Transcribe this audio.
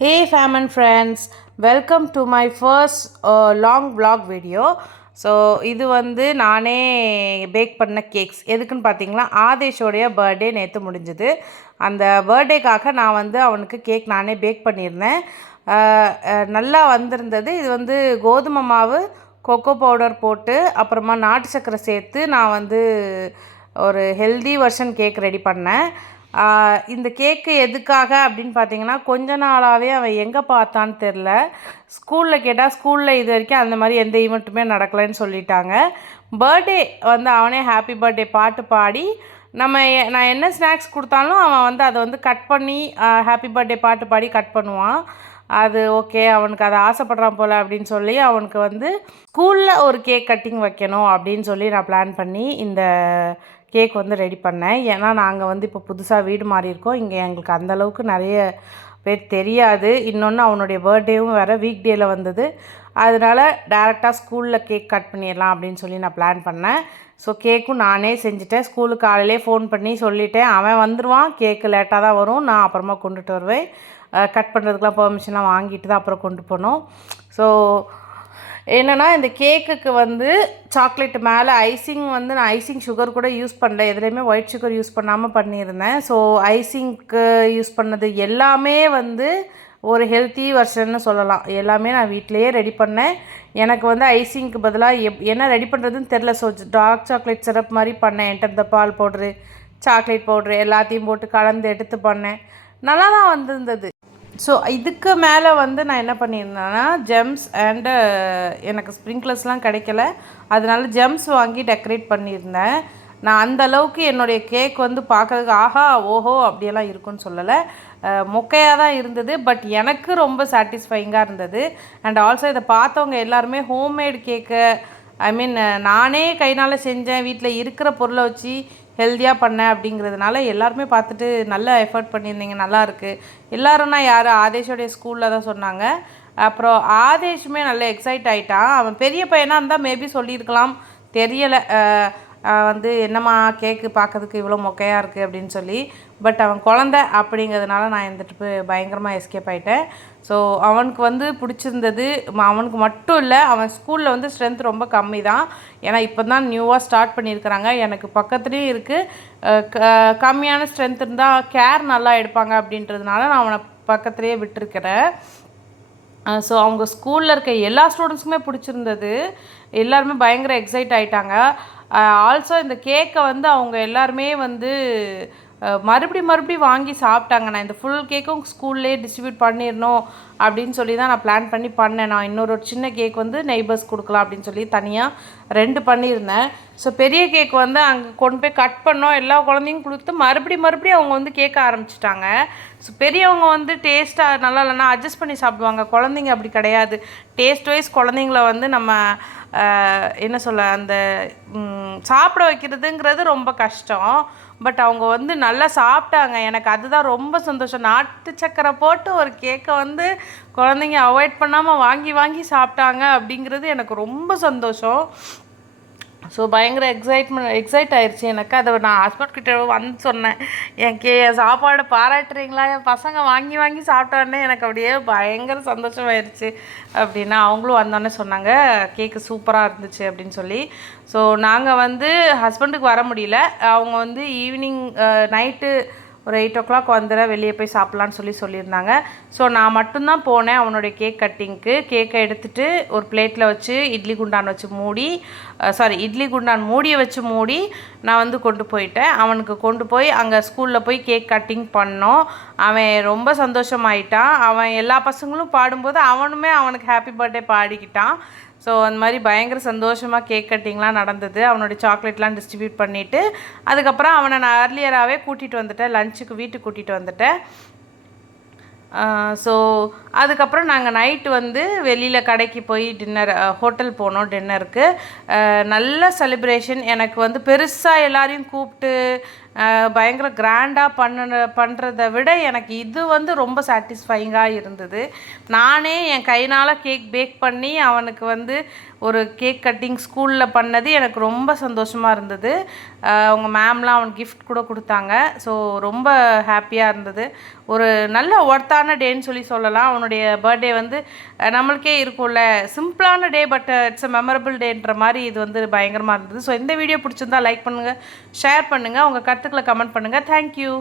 Hey fam and friends, welcome to my first long vlog video. So இது வந்து நானே back பண்ண cakes எதுக்குன்னு பார்த்தீங்களா, ஆதேஷோடைய பர்த்டே நேற்று முடிஞ்சுது. அந்த பர்த்டேக்காக நான் வந்து அவனுக்கு கேக் நானே பேக் பண்ணியிருந்தேன். நல்லா வந்திருந்தது. இது வந்து கோதுமை மாவு, கொக்கோ பவுடர் போட்டு அப்புறமா நாட்டு சக்கரை சேர்த்து நான் வந்து ஒரு ஹெல்தி வெர்ஷன் கேக் ரெடி பண்ணேன். இந்த கேக்கு எதுக்காக அப்படின்னு பார்த்தீங்கன்னா, கொஞ்ச நாளாகவே அவன் எங்கே பார்த்தான்னு தெரில. ஸ்கூலில் கேட்டால் ஸ்கூலில் இது வரைக்கும் அந்த மாதிரி எந்த ஈவெண்ட்டுமே நடக்கலைன்னு சொல்லிட்டாங்க. பர்த்டே வந்து அவனே ஹாப்பி பர்த்டே பாட்டு பாடி நான் என்ன ஸ்நாக்ஸ் கொடுத்தாலும் அவன் வந்து அதை வந்து கட் பண்ணி ஹாப்பி பர்த்டே பாட்டு பாடி கட் பண்ணுவான். அது ஓகே, அவனுக்கு அதை ஆசைப்படுறான் போல் அப்படின்னு சொல்லி அவனுக்கு வந்து ஸ்கூலில் ஒரு கேக் கட்டிங் வைக்கணும் அப்படின்னு சொல்லி நான் பிளான் பண்ணி இந்த கேக் வந்து ரெடி பண்ணேன். ஏன்னா நாங்கள் வந்து இப்போ புதுசாக வீடு மாறியிருக்கோம். இங்கே எங்களுக்கு அந்தளவுக்கு நிறைய பேர் தெரியாது. இன்னொன்று அவனுடைய பர்த்டேவும் வேறு வீக் டேயில் வந்தது. அதனால் டேரெக்டாக ஸ்கூலில் கேக் கட் பண்ணிடலாம் அப்படின்னு சொல்லி நான் பிளான் பண்ணேன். ஸோ கேக்கும் நானே செஞ்சுட்டேன். ஸ்கூலுக்கு காலையிலே ஃபோன் பண்ணி சொல்லிட்டேன், அவன் வந்துடுவான், கேக்கு லேட்டாக தான் வரும், நான் அப்புறமா கொண்டுட்டு வருவேன். கட் பண்ணுறதுக்கெலாம் பெர்மிஷன்லாம் வாங்கிட்டு தான் அப்புறம் கொண்டு போனோம். ஸோ என்னென்னா, இந்த கேக்குக்கு வந்து சாக்லேட்டு மேலே ஐசிங் வந்து நான் ஐசிங் சுகர் கூட யூஸ் பண்ணல. எதுலேயுமே ஒயிட் சுகர் யூஸ் பண்ணாமல் பண்ணியிருந்தேன். ஸோ ஐசிங்க்கு யூஸ் பண்ணது எல்லாமே வந்து ஒரு ஹெல்த்தி வெர்ஷன்னு சொல்லலாம். எல்லாமே நான் வீட்டிலையே ரெடி பண்ணேன். எனக்கு வந்து ஐசிங்க்கு பதிலாக என்ன ரெடி பண்ணுறதுன்னு தெரில. ஸோ டார்க் சாக்லேட் சிரப் மாதிரி பண்ணேன். என்கிட்ட இந்த பால் பவுட்ரு, சாக்லேட் பவுட்ரு எல்லாத்தையும் போட்டு கலந்து எடுத்து பண்ணேன். நல்லா தான் வந்திருந்தது. ஸோ இதுக்கு மேலே வந்து நான் என்ன பண்ணியிருந்தேன்னா, ஜெம்ஸ் அண்டு எனக்கு ஸ்ப்ரிங்க்லர்ஸ்லாம் கிடைக்கல, அதனால ஜெம்ஸ் வாங்கி டெக்கரேட் பண்ணியிருந்தேன். நான் அந்த அளவுக்கு என்னுடைய கேக் வந்து பார்க்குறதுக்கு ஆஹா ஓஹோ அப்படியெல்லாம் இருக்குன்னு சொல்லலை. மொக்கையாக தான் இருந்தது. பட் எனக்கு ரொம்ப சாட்டிஸ்ஃபைங்காக இருந்தது. அண்ட் ஆல்சோ இதை பார்த்தவங்க எல்லாருமே ஹோம்மேட் கேக்கு, நானே கைனால் செஞ்சேன், வீட்டில் இருக்கிற பொருளை வச்சு ஹெல்த்தியாக பண்ணேன் அப்படிங்கிறதுனால எல்லாருமே பார்த்துட்டு நல்ல எஃபர்ட் பண்ணியிருந்தீங்க, நல்லாயிருக்கு. எல்லோரும்னா யார், ஆதேஷோடைய ஸ்கூலில் தான் சொன்னாங்க. அப்புறம் ஆதேஷுமே நல்ல எக்ஸைட் ஆகிட்டான். அவன் பெரிய பையனாக இருந்தால் மேபி சொல்லியிருக்கலாம், தெரியலை. வந்து என்னம்மா கேக்கு பார்க்கறதுக்கு இவ்வளோ மொக்கையாக இருக்குது அப்படின்னு சொல்லி. பட் அவன் குழந்த அப்படிங்கிறதுனால நான் இந்த ட்ரிப்பு பயங்கரமாக எஸ்கேப் ஆகிட்டேன். ஸோ அவனுக்கு வந்து பிடிச்சிருந்தது. அவனுக்கு மட்டும் இல்லை, அவன் ஸ்கூலில் வந்து ஸ்ட்ரென்த் ரொம்ப கம்மி தான். ஏன்னா இப்போ தான் நியூவாக ஸ்டார்ட் பண்ணியிருக்கிறாங்க. எனக்கு பக்கத்துலேயும் இருக்குது. கம்மியான ஸ்ட்ரென்த் இருந்தால் கேர் நல்லா எடுப்பாங்க அப்படின்றதுனால நான் அவனை பக்கத்துலேயே விட்டுருக்கிறேன். ஸோ அவங்க ஸ்கூலில் இருக்க எல்லா ஸ்டூடெண்ட்ஸுக்குமே பிடிச்சிருந்தது. எல்லாருமே பயங்கர எக்ஸைட் ஆகிட்டாங்க. ஆல்சோ இந்த கேக்கை வந்து அவங்க எல்லாருமே வந்து மறுபடியும் வாங்கி சாப்பிட்டாங்க. நான் இந்த ஃபுல் கேக்கும் ஸ்கூல்லே டிஸ்ட்ரிபியூட் பண்ணிடணும் அப்படின்னு சொல்லி தான் நான் பிளான் பண்ணேன். நான் இன்னொரு சின்ன கேக் வந்து நெய்பர்ஸ் கொடுக்கலாம் அப்படின்னு சொல்லி தனியாக 2 பண்ணியிருந்தேன். ஸோ பெரிய கேக் வந்து அங்கே கொண்டு போய் கட் பண்ணோம், எல்லா குழந்தையும் கொடுத்து மறுபடியும் அவங்க வந்து கேட்க ஆரம்பிச்சிட்டாங்க. ஸோ பெரியவங்க வந்து டேஸ்ட்டாக நல்லா இல்லைன்னா அட்ஜஸ்ட் பண்ணி சாப்பிடுவாங்க. குழந்தைங்க அப்படி கிடையாது. டேஸ்ட் வைஸ் குழந்தைங்கள வந்து நம்ம என்ன சொல்ல, அந்த சாப்பிட வைக்கிறதுங்கிறது ரொம்ப கஷ்டம். பட் அவங்க வந்து நல்லா சாப்பிட்டாங்க. எனக்கு அதுதான் ரொம்ப சந்தோஷம். நாட்டு சக்கரை போட்டு ஒரு கேக்கை வந்து குழந்தைங்க அவாய்ட் பண்ணாமல் வாங்கி சாப்பிட்டாங்க அப்படிங்கிறது எனக்கு ரொம்ப சந்தோஷம். ஸோ பயங்கர எக்ஸைட் ஆயிடுச்சு எனக்கு. அதை நான் ஹஸ்பண்ட் கிட்ட வந்து சொன்னேன், என் சாப்பாடை பாராட்டுறீங்களா, என் பசங்க வாங்கி சாப்பிட்டோன்னே எனக்கு அப்படியே பயங்கர சந்தோஷமாயிருச்சு அப்படின்னா. அவங்களும் வந்தோடனே சொன்னாங்க கேக்கு சூப்பராக இருந்துச்சு அப்படின்னு சொல்லி. ஸோ நாங்கள் வந்து ஹஸ்பண்டுக்கு வர முடியல. அவங்க வந்து ஈவினிங் நைட்டு ஒரு 8 o'clock வந்துட வெளியே போய் சாப்பிட்லான்னு சொல்லியிருந்தாங்க. ஸோ நான் மட்டும்தான் போனேன் அவனுடைய கேக் கட்டிங்க்கு. கேக்கை எடுத்துகிட்டு ஒரு பிளேட்டில் வச்சு இட்லி குண்டான் மூடியை வச்சு மூடி நான் வந்து கொண்டு போயிட்டேன். அவனுக்கு கொண்டு போய் அங்கே ஸ்கூலில் போய் கேக் கட்டிங் பண்ணோம். அவன் ரொம்ப சந்தோஷமாயிட்டான். அவன் எல்லா பசங்களும் பாடும்போது அவனுமே அவனுக்கு ஹாப்பி பர்த்டே பாடிக்கிட்டான். ஸோ அந்த மாதிரி பயங்கர சந்தோஷமாக கேக் கட்டிங்லாம் நடந்தது. அவனுடைய சாக்லேட்லாம் டிஸ்ட்ரிபியூட் பண்ணிவிட்டு அதுக்கப்புறம் அவனை நான் ஏர்லியராகவே கூட்டிகிட்டு வந்துட்டேன், லஞ்சுக்கு வீட்டுக்கு கூட்டிகிட்டு வந்துட்டேன். ஸோ அதுக்கப்புறம் நாங்கள் நைட்டு வந்து வெளியில் கடைக்கு போய் ஹோட்டல் போனோம் டின்னருக்கு. நல்ல செலிப்ரேஷன். எனக்கு வந்து பெருசாக எல்லாரையும் கூப்பிட்டு பயங்கர கிராண்டாக பண்ணுறத விட எனக்கு இது வந்து ரொம்ப சாட்டிஸ்ஃபைங்காக இருந்தது. நானே என் கையினால் கேக் பேக் பண்ணி அவனுக்கு வந்து ஒரு கேக் கட்டிங் ஸ்கூலில் பண்ணது எனக்கு ரொம்ப சந்தோஷமாக இருந்தது. அவங்க மேம்லாம் அவனுக்கு கிஃப்ட் கூட கொடுத்தாங்க. ஸோ ரொம்ப ஹாப்பியாக இருந்தது. ஒரு நல்ல ஒர்த்தான டேன்னு சொல்லலாம். அவனுடைய பர்த்டே வந்து நம்மளுக்கே இருக்கும்ல, சிம்பிளான டே, பட் இட்ஸ் அ மெமரபிள் டேன்ற மாதிரி இது வந்து பயங்கரமாக இருந்தது. ஸோ இந்த வீடியோ பிடிச்சிருந்தா லைக் பண்ணுங்கள், ஷேர் பண்ணுங்கள், உங்கள் கருத்துக்களை கமெண்ட் பண்ணுங்கள். தேங்க்யூ.